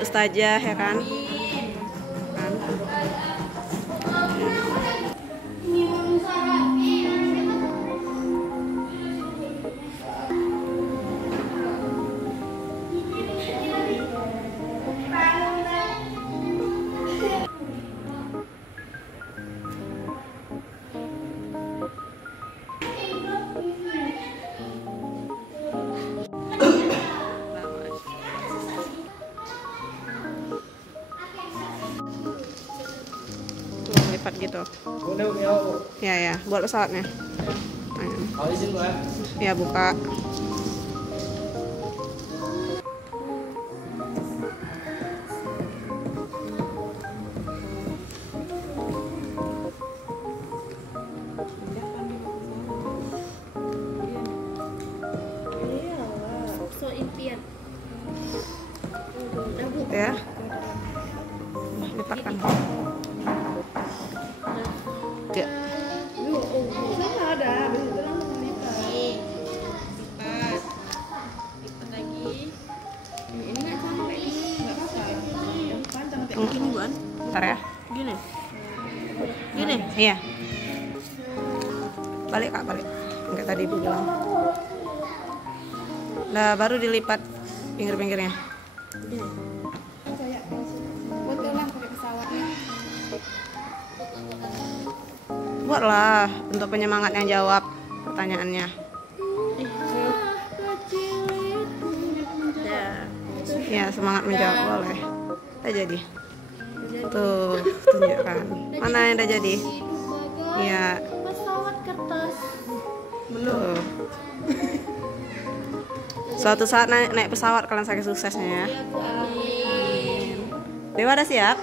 buat ustazah ya kan. Lipat gitu. Ya, buat pesawatnya. Ya, buka. Ya. Lipatkan. Ya. Bentar ya. Gini. Iya. Balik Kak, balik. Enggak tadi Ibu bilang. Nah, baru dilipat pinggir-pinggirnya. Buatlah untuk penyemangat yang jawab pertanyaannya. Ya, semangat menjawab boleh. Udah jadi. Tuh, tunjukkan. Mana yang udah jadi? Iya. Pesawat kertas. Tuh. Suatu saat naik pesawat kalian saking suksesnya ya. Dewa udah siap?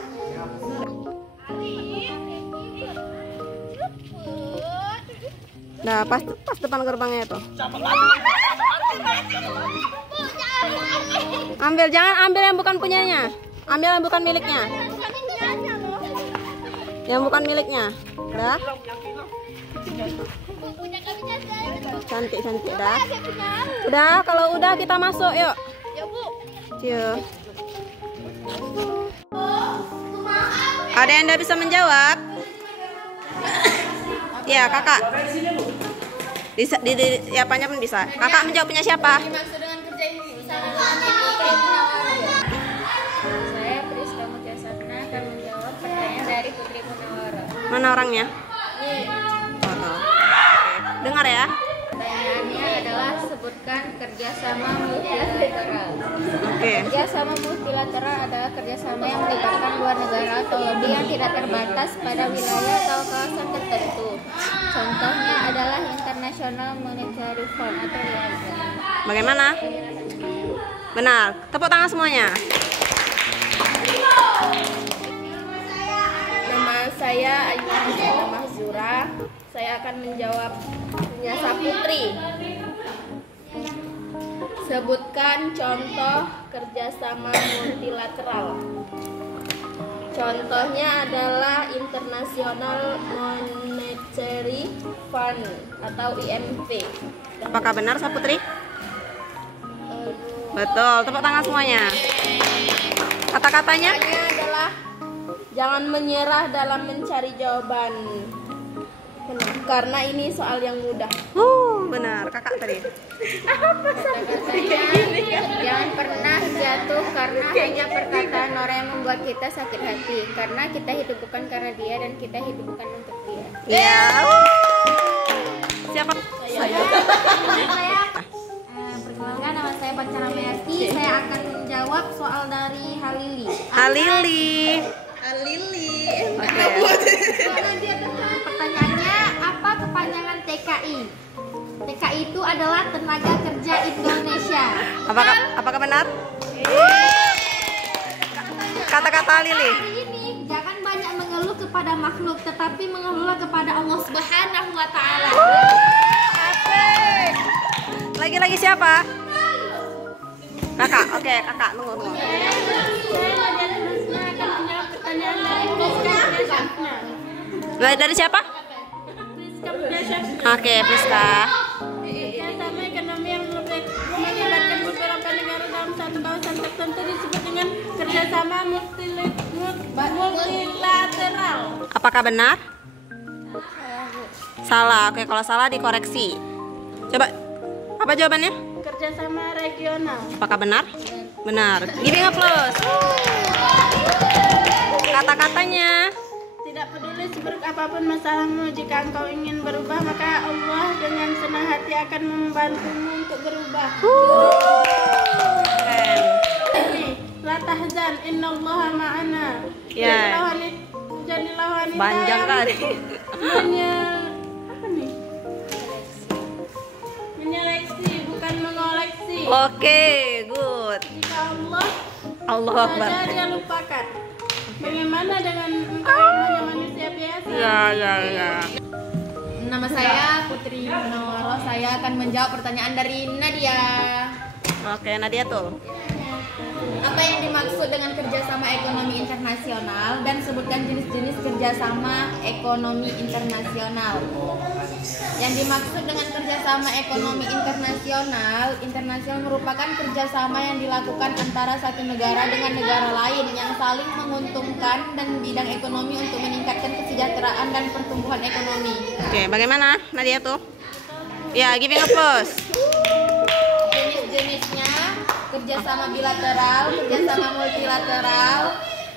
Nah, pas depan gerbangnya itu. Ambil, jangan ambil yang bukan punyanya. Ambil yang bukan miliknya. Yang bukan miliknya. Udah? Cantik dah. Udah, kalau udah kita masuk yuk. Ya, Bu. Yuk. Ada yang udah bisa menjawab? Ya, Kakak. Ya, apanya pun bisa. Kakak menjawab punya siapa? Dimaksud dengan kerja ini. Saya Priska Mutyasatna akan menjawab pertanyaan dari Putri Munawara. Mana orangnya? Oh. Dengar ya. Pertanyaannya adalah sebutkan kerjasama multilateral. Oke. Kerjasama multilateral adalah kerjasama yang melibatkan dua negara atau lebih yang tidak terbatas pada wilayah atau kawasan tertentu. Contohnya adalah International Monetary Fund atau IMF. Bagaimana? Benar. Tepuk tangan semuanya. Nama saya Ayu Mahzura. Saya akan menjawab punya Saputri. Sebutkan contoh kerjasama multilateral. Contohnya adalah International Monetary Fund atau IMF. Apakah benar, Saputri? Betul. Tepuk tangan semuanya. Kata-katanya? Kata-katanya adalah jangan menyerah dalam mencari jawaban. Karena ini soal yang mudah. Benar. Kakak tadi. Kata-katanya jangan pernah jatuh karena hanya perkataan orang yang membuat kita sakit hati. Karena kita hidup bukan karena dia dan kita hidup bukan untuk dia. Ya. Siapa? Saya. Perkenalkan, nama saya Pacara Mayati. Saya akan menjawab soal dari Halili. Pertanyaannya, apa kepanjangan TKI? TKI itu adalah Tenaga Kerja Indonesia. Apakah benar? Kata-kata Lili. Hari ini jangan banyak mengeluh kepada makhluk, tetapi mengeluhlah kepada Allah Subhanahu wa Ta'ala. Asik. Lagi siapa? Kakak. Oke, Kakak tunggu. Dari siapa? Oke, Priska. Kerjasama ekonomi yang melibatkan beberapa negara dalam satu kawasan tertentu disebut dengan kerjasama multilateral. Apakah benar? Salah. Oke, kalau salah dikoreksi. Coba, apa jawabannya? Kerjasama regional. Apakah benar? Benar. Giving a plus. Kata-katanya. Tidak peduli seburuk apapun masalahmu, jika engkau ingin berubah, maka Allah dengan senang hati akan membantumu untuk berubah. Keren. La tahzan, innallaha ma'ana. Ya. Jadilah wanita Panjang yang kali. apa nih? Menyeleksi, bukan mengoleksi. Oke, good. Jika Allah Allahu Akbar. saja dia lupakan. Bagaimana dengan engkau yang hanya manusia biasa? Ya. Nama saya Putri Munawwaroh. Saya akan menjawab pertanyaan dari Nadia. Oke, Nadia tuh. Apa yang dimaksud dengan kerjasama ekonomi internasional dan sebutkan jenis-jenis kerjasama ekonomi internasional. Yang dimaksud dengan kerjasama ekonomi internasional merupakan kerjasama yang dilakukan antara satu negara dengan negara lain yang saling menguntungkan dan bidang ekonomi untuk meningkatkan kesejahteraan dan pertumbuhan ekonomi. Oke, bagaimana Nadia tuh? Ya, giving a plus. Jenis-jenisnya kerjasama bilateral, kerjasama multilateral,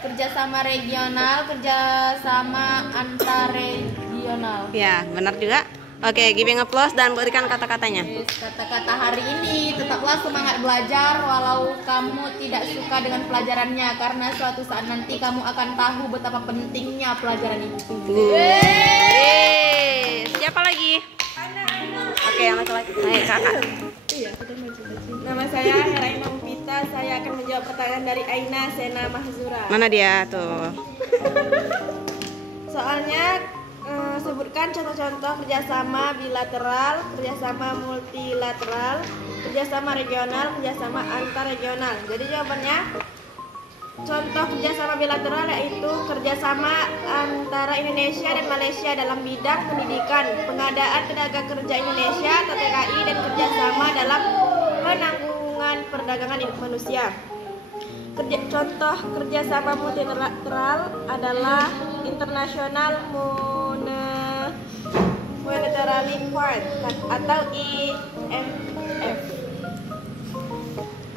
kerjasama regional, kerjasama antarregional. Ya, benar juga. Oke, giving a plus dan berikan kata-katanya. Kata-kata hari ini, tetaplah semangat belajar walau kamu tidak suka dengan pelajarannya, karena suatu saat nanti kamu akan tahu betapa pentingnya pelajaran itu. Siapa lagi? Oke, yang laki-laki. Hai, kakak. Nama saya Heraina Mumpita. Saya akan menjawab pertanyaan dari Aina Sena Mahzura. Mana dia tuh? Soalnya sebutkan contoh-contoh kerjasama bilateral, kerjasama multilateral, kerjasama regional, kerjasama antarregional. Jadi jawabannya contoh kerjasama bilateral yaitu kerjasama antara Indonesia dan Malaysia dalam bidang pendidikan, pengadaan tenaga kerja Indonesia atau TKI, dan kerjasama dalam penanggulangan perdagangan manusia. Contoh kerjasama multilateral adalah International Monetary Fund atau IMF.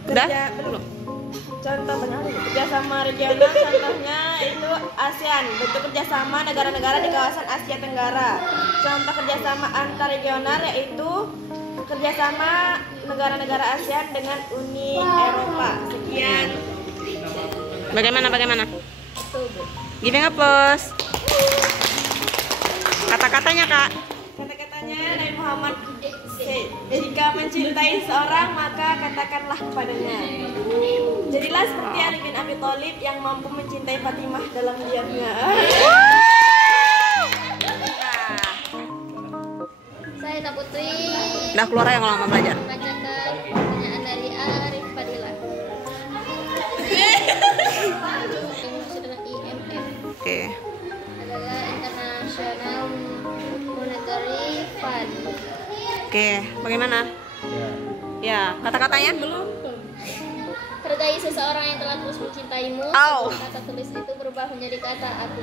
Belum. Contoh kerjasama regional, contohnya itu ASEAN, bentuk kerjasama negara-negara di kawasan Asia Tenggara. Contoh kerjasama antarregional yaitu kerjasama negara-negara ASEAN dengan Uni Eropa. Sekian. Bagaimana? Giving a plus. Kata-katanya, Kak. Kata-katanya dari Muhammad jika mencintai seorang maka katakanlah kepadanya. Jadilah seperti Ali bin Abi Thalib yang mampu mencintai Fatimah dalam diamnya. Saya Tak Putri. Udah keluar ya kalau mau belajar. Bacakan pertanyaan dari Arif Fadila. Yang maksud dengan IMF Oke. adalah International Monetary Fund. Oke, bagaimana? Ya, kata-katanya? Hargai seseorang yang telah terus mencintaimu. Au. Kata tulis itu berubah menjadi kata aku.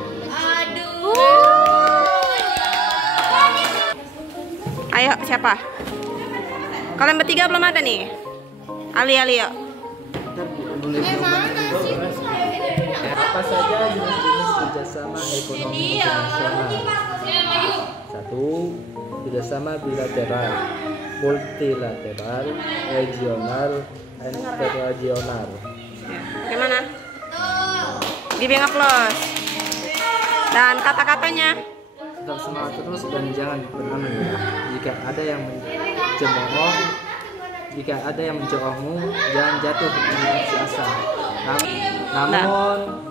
Ayo, siapa? Kalian bertiga belum ada nih? Ali, yuk. Mana sih? Apa saja jenis-jenis kerjasama ekonomi internasional? 1. Kerjasama bilateral, multilateral, regional, interregional. Bagaimana? Giving a plus. Dan kata-katanya? Tetap semangat terus dan jangan pernah menyerah. Jika ada yang mencemoohmu, jangan jatuh ke putus asa. Namun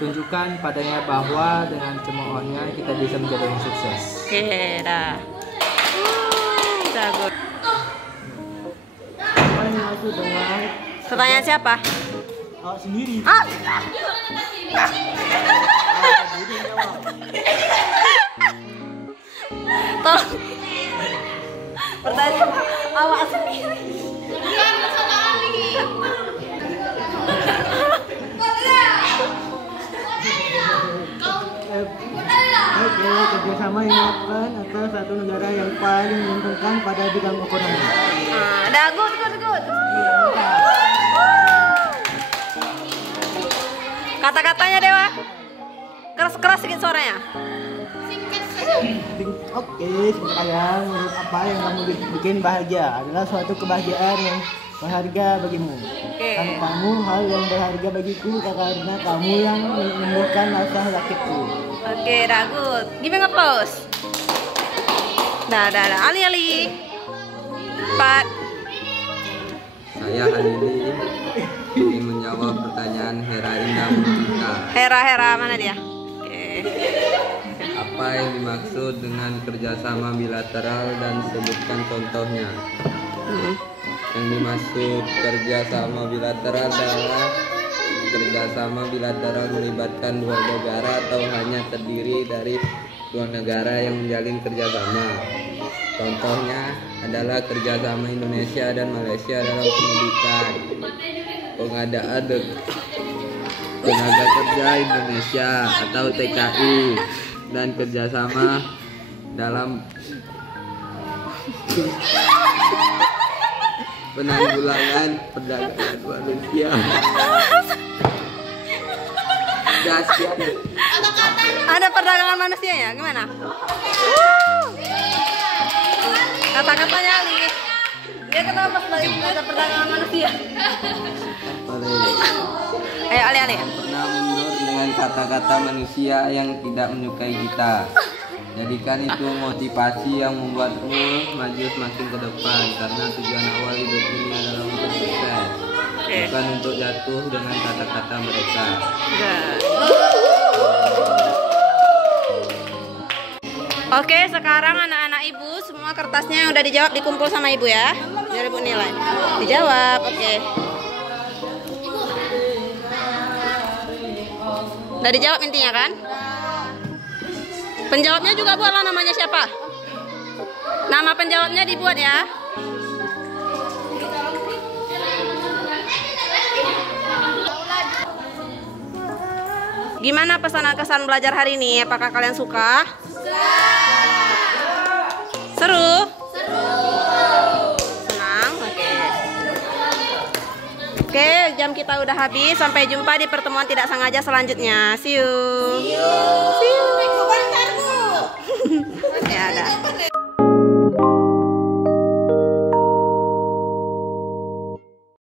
tunjukkan padanya bahwa dengan cemoohnya kita bisa menjadi orang sukses. Oke, dah. Udah good. Pertanyaan siapa? Sendiri. Tolong. Pertanyaan awak sendiri. kerjasama yang dilakukan atau satu negara yang paling menguntungkan pada bidang ekonomi. Dah, good. Kata-katanya Dewa. Keras-keras sedikit suaranya. Oke, sekarang menurut apa yang kamu bikin bahagia adalah suatu kebahagiaan yang berharga bagimu. Karena kamu hal yang berharga bagiku karena kamu yang menumbuhkan rasa sakitku. Oke, dah good. Give me applause. Dah. Ali. 4. Saya hari ini ingin menjawab pertanyaan Hera Indah Mustika. Hera mana dia? Oke. Apa yang dimaksud dengan kerjasama bilateral dan sebutkan contohnya? Yang dimaksud kerjasama bilateral adalah kerjasama bilateral melibatkan dua negara atau hanya terdiri dari dua negara yang menjalin kerjasama. Contohnya adalah kerjasama Indonesia dan Malaysia dalam pendidikan, pengadaan tenaga kerja Indonesia atau TKI, dan kerjasama dalam penanggulangan perdagangan manusia. Ada perdagangan manusia ya? Gimana? Kata-katanya Ali. Dia ketawa pas lagi ada perdagangan manusia. Ayo Ali. Pernah mundur dengan kata-kata manusia yang tidak menyukai kita. Jadikan itu motivasi yang membuatmu maju semakin ke depan, karena tujuan awal hidup ini adalah untuk sukses, bukan untuk jatuh dengan kata-kata mereka. Oke, sekarang anak-anak ibu semua kertasnya yang udah dijawab dikumpul sama ibu ya, biar ibu nilai. Dijawab, oke. Udah dijawab intinya kan? Penjawabnya juga buatlah namanya siapa? Nama penjawabnya dibuat ya. Gimana pesan kesan belajar hari ini? Apakah kalian suka? Seru? Senang? Oke, jam kita udah habis. Sampai jumpa di pertemuan tidak sengaja selanjutnya. See you.